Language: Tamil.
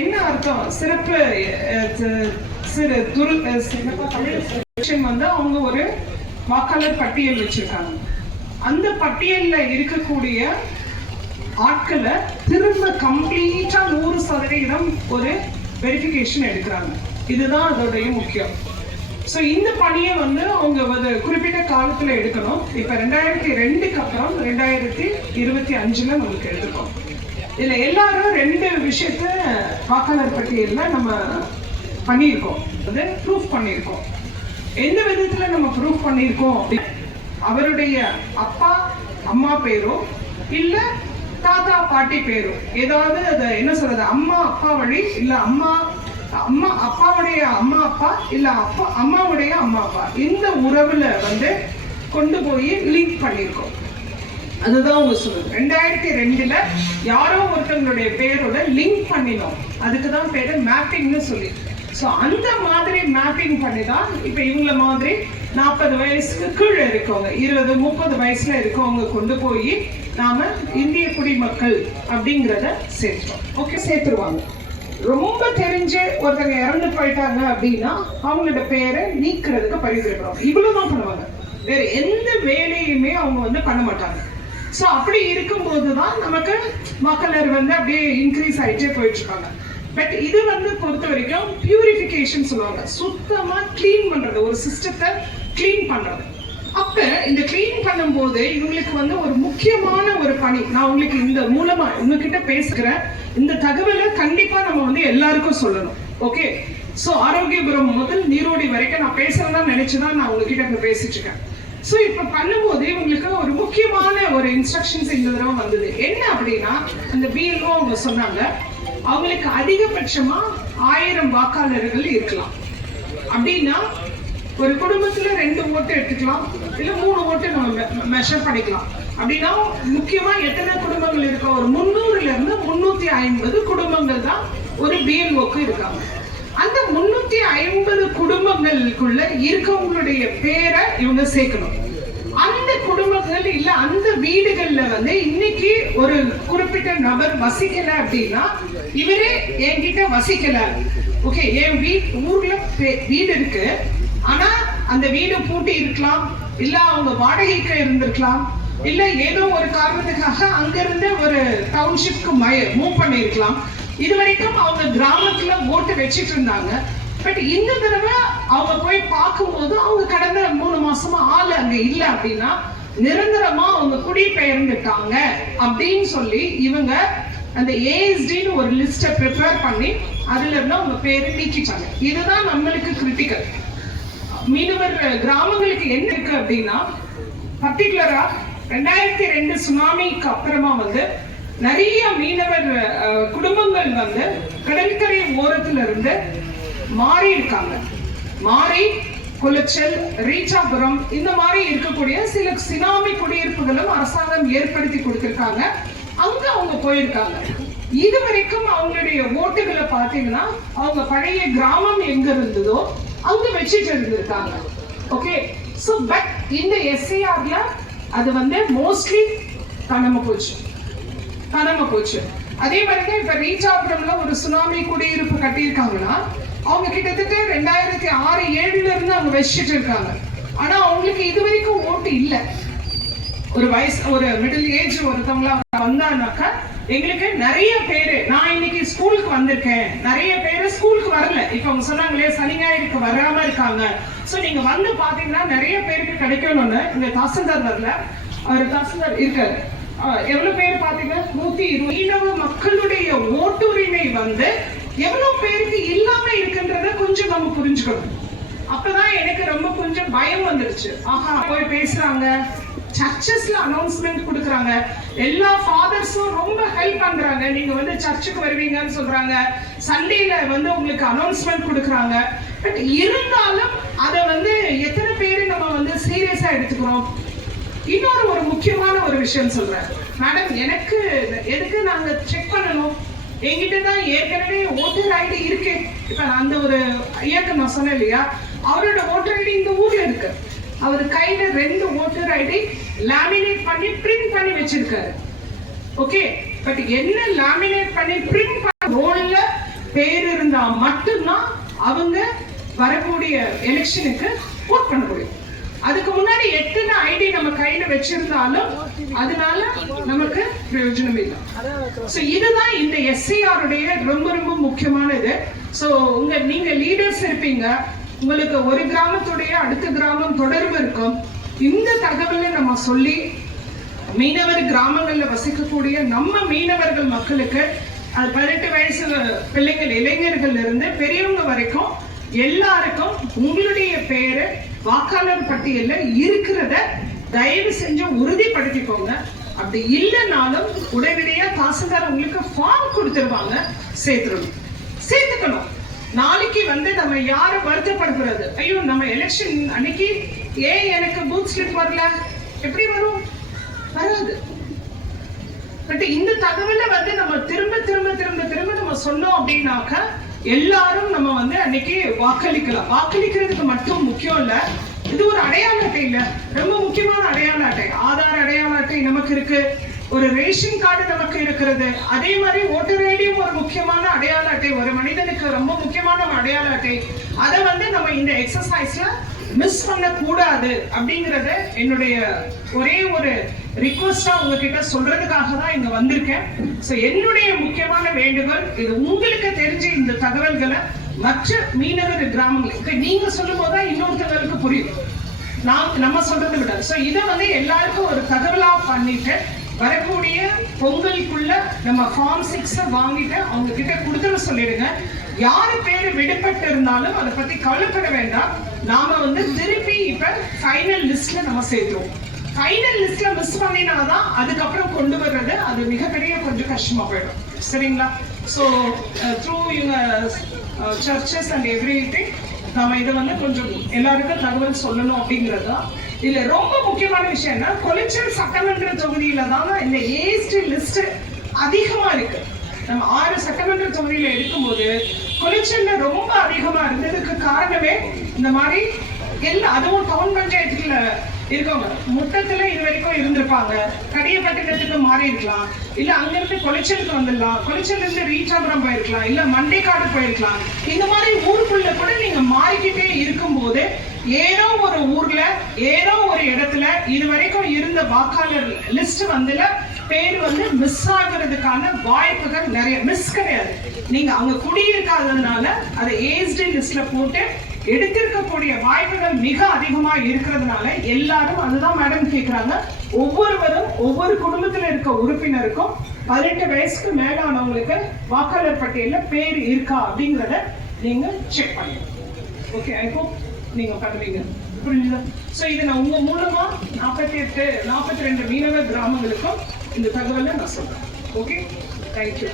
என்ன அர்த்தம்? சிறப்பு வந்து அவங்க ஒரு வாக்காளர் பட்டியல் வச்சிருக்காங்க. அந்த பட்டியல்ல இருக்கக்கூடிய ஆட்களை திரும்ப கம்ப்ளீட்டா 100% ஒரு வெரிஃபிகேஷன் எடுக்கிறாங்க. இதுதான் அதோடைய முக்கியம். ஸோ இந்த பணியை வந்து அவங்க ஒரு குறிப்பிட்ட காலத்துல எடுக்கணும். இப்ப 2002க்கு அப்புறம் 2025ல நம்மளுக்கு எடுத்துக்கோம். இதுல எல்லாரும் 2 விஷயத்த வாக்காளர் பட்டியல்ல நம்ம பண்ணியிருக்கோம், அது ப்ரூஃப் பண்ணியிருக்கோம். எந்த விதத்துல நம்ம ப்ரூஃப் பண்ணியிருக்கோம்? அவருடைய அப்பா அம்மா பேரோ இல்ல தாத்தா பாட்டி பேரோ, ஏதாவது அதை என்ன சொல்றது, அம்மா அப்பா வழி இல்ல அம்மா அப்பாவுடைய அம்மா அப்பா இல்ல அப்பா அம்மாவுடைய அம்மா அப்பா, இந்த உறவுல வந்து கொண்டு போய் லிங்க் பண்ணியிருக்கோம். அதுதான் அவங்க சொல்லுது. 2002ல யாரோ ஒருத்தவங்களுடைய பேரோட லிங்க் பண்ணினோம். அதுக்குதான் பேரு மேப்பிங்னு சொல்லி. ஸோ அந்த மாதிரி மேப்பிங் பண்ணி தான் இப்போ இவங்கள மாதிரி 40 வயசுக்கு கீழே இருக்கவங்க, 20-30 வயசுல இருக்கவங்க கொண்டு போய் நாம இந்திய குடிமக்கள் அப்படிங்கிறத சேர்த்தோம். ஓகே, சேர்த்துருவாங்க. ரொம்ப தெரிஞ்சு ஒருத்தங்க இறந்து போயிட்டாங்க அப்படின்னா அவங்களோட பேரை நீக்கிறதுக்கு பரிந்துரைக்கிறோம். இவ்வளவுதான் பண்ணுவாங்க, வேற எந்த வேலையுமே அவங்க வந்து பண்ண மாட்டாங்க. ஸோ அப்படி இருக்கும்போதுதான் நமக்கு வாக்காளர் வந்து அப்படியே இன்க்ரீஸ் ஆயிட்டே போயிட்டு இருக்காங்க. பட் இது வந்து பொறுத்த வரைக்கும் பியூரிஃபிகேஷன் சொல்லுவாங்க, சுத்தமா கிளீன் பண்றது, ஒரு சிஸ்டத்தை கிளீன் பண்றது. அப்ப இந்த கிளீன் பண்ணும்போது இவங்களுக்கு வந்து ஒரு முக்கியமான ஒரு பணி. நான் உங்களுக்கு இந்த மூலமா உங்ககிட்ட பேசுகிறேன், இந்த தகவலை கண்டிப்பா நம்ம வந்து எல்லாருக்கும் சொல்லணும். ஓகே, சோ ஆரோக்கியபுரம் முதல் நீரோடி வரைக்கும் நான் பேசுறதா நினைச்சுதான் நான் உங்ககிட்ட பேசிட்டு இருக்கேன். ஸோ இப்போ பண்ணும்போது இவங்களுக்கு ஒரு முக்கியமான ஒரு இன்ஸ்ட்ரக்ஷன்ஸ் இந்த தடவை வந்தது. என்ன அப்படின்னா, அந்த பிஎல்ஓ அவங்க சொன்னாங்க, அவங்களுக்கு அதிகபட்சமா 1000 வாக்காளர்கள் இருக்கலாம். அப்படின்னா ஒரு குடும்பத்துல 2 ஓட்டு எடுத்துக்கலாம், இல்ல 3 ஓட்டு நம்ம மெஷர் பண்ணிக்கலாம். அப்படின்னா முக்கியமா எத்தனை குடும்பங்கள் இருக்கா? ஒரு 300ல இருந்து 350 குடும்பங்கள் தான் ஒரு பிஎல்ஓக்கு இருக்காங்க. அந்த 350 குடும்பங்களுக்குள்ள இருக்கவங்களுடைய பேரை இவங்க சேர்க்கணும். அந்த குடும்பங்கள் இல்ல அந்த வீடுகள்ல வந்து இன்னைக்கு ஒரு குறிப்பிட்ட நபர் வசிக்கல அப்படின்னா, இவரே என்கிட்ட வசிக்கல, ஓகே, என் ஊர்ல வீடு இருக்கு, ஆனா அந்த வீடு பூட்டி இருக்கலாம், இல்ல அவங்க வாடகைக்கு இருந்திருக்கலாம், இல்ல ஏதோ ஒரு காரணத்துக்காக அங்கிருந்து ஒரு டவுன்ஷிப்க்கு மூவ் பண்ணிருக்கலாம். இது வரைக்கும் அவங்க கிராமத்துல ஓட்டு வச்சிட்டு இருந்தாங்க. பட் இந்த தடவை அவங்க போய் பார்க்கும்போது அவங்க கடந்த 3 மாசமா ஆளு அங்க இல்ல அப்படின்னா, நிரந்தரமா அவங்க குடிபெயர்ந்துட்டாங்க அப்படின்னு சொல்லி இவங்க அந்த ஏஎஸ்டின்னு ஒரு லிஸ்ட ப்ரிப்பேர் பண்ணி அதுல இருந்து அவங்க பேரை நீக்கிட்டாங்க. இதுதான் நம்மளுக்கு கிரிட்டிக்கல். மீனவர் கிராமங்களுக்கு என்ன இருக்கு அப்படின்னா, பர்டிகுலரா 2002 சுனாமிக்கு அப்புறமா வந்து நிறைய மீனவர் குடும்பங்கள் வந்து கடற்கரை ஓரத்துல இருந்து மாறி இருக்காங்க. மாறி குளச்சல், ரீச்சாபுரம் இந்த மாதிரி இருக்கக்கூடிய சில சுனாமி குடியிருப்புகளும் அரசாங்கம் ஏற்படுத்தி கொடுத்திருக்காங்க. அங்க அவங்க போயிருக்காங்க. இது வரைக்கும் அவங்களுடைய ஓட்டுகளை பாத்தீங்கன்னா அவங்க பழைய கிராமம் எங்க இருந்ததோ அங்க வச்சுட்டு இருந்திருக்காங்க. ஓகே, சோ பட் இந்த எஸ்ஐஆர்ல அது வந்து மோஸ்ட்லி காணாம போச்சு. அதே மாதிரி இப்ப ரீச்சாபுரம்ல ஒரு சுனாமி குடியிருப்பு கட்டியிருக்காங்கன்னா அவங்க கிட்டத்தட்ட 2006-7ல இருந்து அவங்க வச்சுட்டு இருக்காங்க. ஆனா அவங்களுக்கு இது வரைக்கும் ஓட்டு இல்ல. ஒரு வயசு ஒரு மிடில் ஏஜ் ஒருத்தவங்களா வந்தானாக்கா எங்களுக்கு நிறைய பேரு, நான் இன்னைக்கு ஸ்கூலுக்கு வந்திருக்கேன், நிறைய பேரு ஸ்கூலுக்கு வரல. இப்ப அவங்க சொன்னாங்களே சனி ஞாயிறுக்கு வராம இருக்காங்க. சோ நீங்க வந்து பாத்தீங்கன்னா நிறைய பேருக்கு கிடைக்கணும்னு இந்த தாசில்தார் வரல, அவர் தாசில்தார் இருக்காரு. எவ்வளவு பேர் பாத்தீங்க? 120 மக்களுடைய ஓட்டுரிமை வந்து எவ்வளவு பேருக்கு இல்லாம இருக்குன்றத கொஞ்சம் நம்ம புரிஞ்சுக்கணும். அப்பதான் எனக்கு ரொம்ப கொஞ்சம் பயம் வந்துருச்சு. ஆஹா, போய் பேசுறாங்க, சர்ச்சஸ்ல அனௌன்ஸ்மெண்ட் கொடுக்குறாங்க, எல்லா ஃபாதர்ஸும் ரொம்ப ஹெல்ப் பண்றாங்க, நீங்க வந்து சர்ச்சுக்கு வருவீங்கன்னு சொல்றாங்க, சண்டேல வந்து உங்களுக்கு அனௌன்ஸ்மெண்ட் கொடுக்குறாங்க. பட் இருந்தாலும் அதை வந்து எத்தனை பேரு நம்ம வந்து சீரியஸா எடுத்துக்கிறோம்? இன்னொரு ஒரு முக்கியமான ஒரு விஷயம் சொல்றேன் மேடம், எனக்கு எதுக்கு நாங்க செக் பண்ணணும்? என்கிட்ட தான் ஏற்கனவே ஓட்டர் ஐடி இருக்கு. இப்ப அந்த ஒரு இயக்கம் நான் சொன்னேன் இல்லையா, அவரோட ஓட்டர் ஐடி இந்த ஊர்ல இருக்கு. அவர் கையில 2 ஓட்டர் ஐடி லேமினேட் பண்ணி பிரிண்ட் பண்ணி வச்சிருக்காரு. ஓகே, பட் என்ன லேமினேட் பண்ணி பிரிண்ட் பண்ண ரோல்ல பேர் இருந்தா மட்டும்தான் அவங்க வரக்கூடிய எலெக்ஷனுக்கு ஓட் பண்ண முடியும். அதுக்கு முன்னாடி எத்தனை ஐடி நம்ம கையில வச்சிருந்தாலும் அதனால நமக்கு பிரயோஜனம் இல்லை. சோ இதுதான் இந்த SIR உடைய ரொம்ப ரொம்ப முக்கியமானது. சோ நீங்க லீடர்ஸ் இருப்பீங்க, உங்களுக்கு ஒரு கிராமத்துடைய அடுத்த கிராமம் தொடர்பு இருக்கும். இந்த தகவலை நம்ம சொல்லி மீனவர் கிராமங்கள்ல வசிக்கக்கூடிய நம்ம மீனவர்கள் மக்களுக்கு 18 வயசு பிள்ளைகள் இளைஞர்கள் இருந்து பெரியவங்க வரைக்கும் எல்லாருக்கும் உங்களுடைய பேரு வாக்காளர் பட்டியல்ல இருக்கிறத தயவு செஞ்சு உறுதிப்படுத்திக்கோங்க. அப்படி இல்லைனாலும் உடனடியா தாசில்தார் உங்களுக்கு ஃபார்ம் கொடுத்துருவாங்க, சேர்த்துக்கணும். நாளைக்கு நம்ம யார வருத்தப்படுத்துறது, ஐயோ நம்ம எலெக்ஷன் அன்னைக்கு ஏன் எனக்கு பூத் ஸ்லிப் வரல, எப்படி வரும்? வராது. பட் இந்த தகவலை நம்ம திரும்ப திரும்ப திரும்ப திரும்ப நம்ம சொன்னோம் அப்படின்னாக்க எல்லாரும் நம்ம அன்னைக்கு வாக்களிக்கலாம். வாக்களிக்கிறதுக்கு மட்டும் முக்கியம் இல்ல, இது ஒரு அடையாள அட்டை இல்ல, ரொம்ப முக்கியமான அடையாள அட்டை. ஆதார் அடையாள அட்டை நமக்கு இருக்கு, ஒரு ரேஷன் கார்டு நமக்கு இருக்கிறது, அதே மாதிரி ஓட்டர் ஐடியும் ஒரு முக்கியமான அடையாள அட்டை, ஒரு மனிதனுக்கு ரொம்ப முக்கியமான அடையாள அட்டை. அதை நம்ம இந்த எக்ஸசைஸ்ல மிஸ் பண்ண கூடாது அப்படிங்கறத என்னுடைய ஒரே ஒரு ரிக்வெஸ்டா உங்ககிட்ட சொல்றதுக்காக தான் இங்க வந்திருக்கேன். சோ என்னுடைய முக்கியமான வேண்டுகோள், இது உங்களுக்கு தெரிஞ்ச இந்த தகவல்களை மற்ற மீனவர் கிராமங்களுக்கு நீங்க சொல்லும் போதுதான் இன்னொருத்தவங்களுக்கு புரியும், நம்ம சொல்றதை விட. சோ இதை எல்லாருக்கும் ஒரு தகவலா பண்ணிட்டு வரக்கூடிய பொங்கலுக்குள்ள நம்ம ஃபார்ம் 6 வாங்கிட்டு அவங்க கிட்ட கொடுத்துட சொல்லிடுங்க. யாரு பேரு விடுபட்டு இருந்தாலும் அதை பத்தி கவலைப்பட வேண்டாம். நாம திருப்பி இப்ப ஃபைனல் லிஸ்ட்ல நம்ம சேர்த்துருவோம். ஃபைனல் லிஸ்ட்ல மிஸ் பண்ணினாதான் அதுக்கப்புறம் கொண்டு வர்றது அது மிகப்பெரிய கொஞ்சம் கஷ்டமா போயிடும். சரிங்களா? So through churches and everything நம்ம இதை கொஞ்சம் எல்லாருக்கும் தகவல் சொல்லணும் அப்படிங்கிறது தான். இதுல ரொம்ப முக்கியமான விஷயம் என்ன, கொளிச்சல் சட்டமன்ற தொகுதியில தான் இந்த ஏஸ்ட் லிஸ்ட் அதிகமா இருக்கு. நம்ம 6 சட்டமன்ற தொகுதியில இருக்கும்போது கொளிச்சல்ல ரொம்ப அதிகமா இருந்ததுக்கு காரணமே இந்த மாதிரி அதுவும் டவுன் பஞ்சாயத்துல இருக்கவங்க முட்டத்துல இது வரைக்கும் இருந்திருப்பாங்க, கடியப்பட்டினத்துக்கு மாறி இருக்கலாம், இல்ல அங்கிருந்து கொளிச்சலுக்கு வந்துடலாம், கொளிச்சல்ல இருந்து ரீச்சாபுரம் போயிருக்கலாம், இல்ல மண்டைக்காடு போயிருக்கலாம். இந்த மாதிரி ஊருக்குள்ள கூட நீங்க மாறிக்கிட்டே இருக்கும் போது ஏதோ ஒரு ஊர்ல ஏதோ ஒரு இடத்துல இது வரைக்கும் இருந்த வாக்காளர் லிஸ்ட் பேர் மிஸ் ஆகுறதுக்கான வாய்ப்புகள் நிறைய. மிஸ் கிடையாது, நீங்க அவங்க குடியிருக்காததுனால அதை ஏஸ்ட் லிஸ்ட்ல போட்டு எடுத்திருக்கக்கூடிய வாய்ப்புகள் மிக அதிகமா இருக்கிறதுனால எல்லாரும் அதுதான் மேடம் கேட்கிறாங்க. ஒவ்வொருவரும் ஒவ்வொரு குடும்பத்துல இருக்க உறுப்பினருக்கும் 18 வயசுக்கு மேலானவங்களுக்கு வாக்காளர் பட்டியல்ல பேர் இருக்கா அப்படிங்கறத நீங்க செக் பண்ணுங்க. ஓகே, ஐ ஹோப் நீங்க பண்ணுவீங்க. புரியுதா? சோ இது நான் உங்க மூலமா 42 மீனவர் கிராமங்களுக்கும் இந்த தகவலை நான் சொல்றேன். Okay, thank you.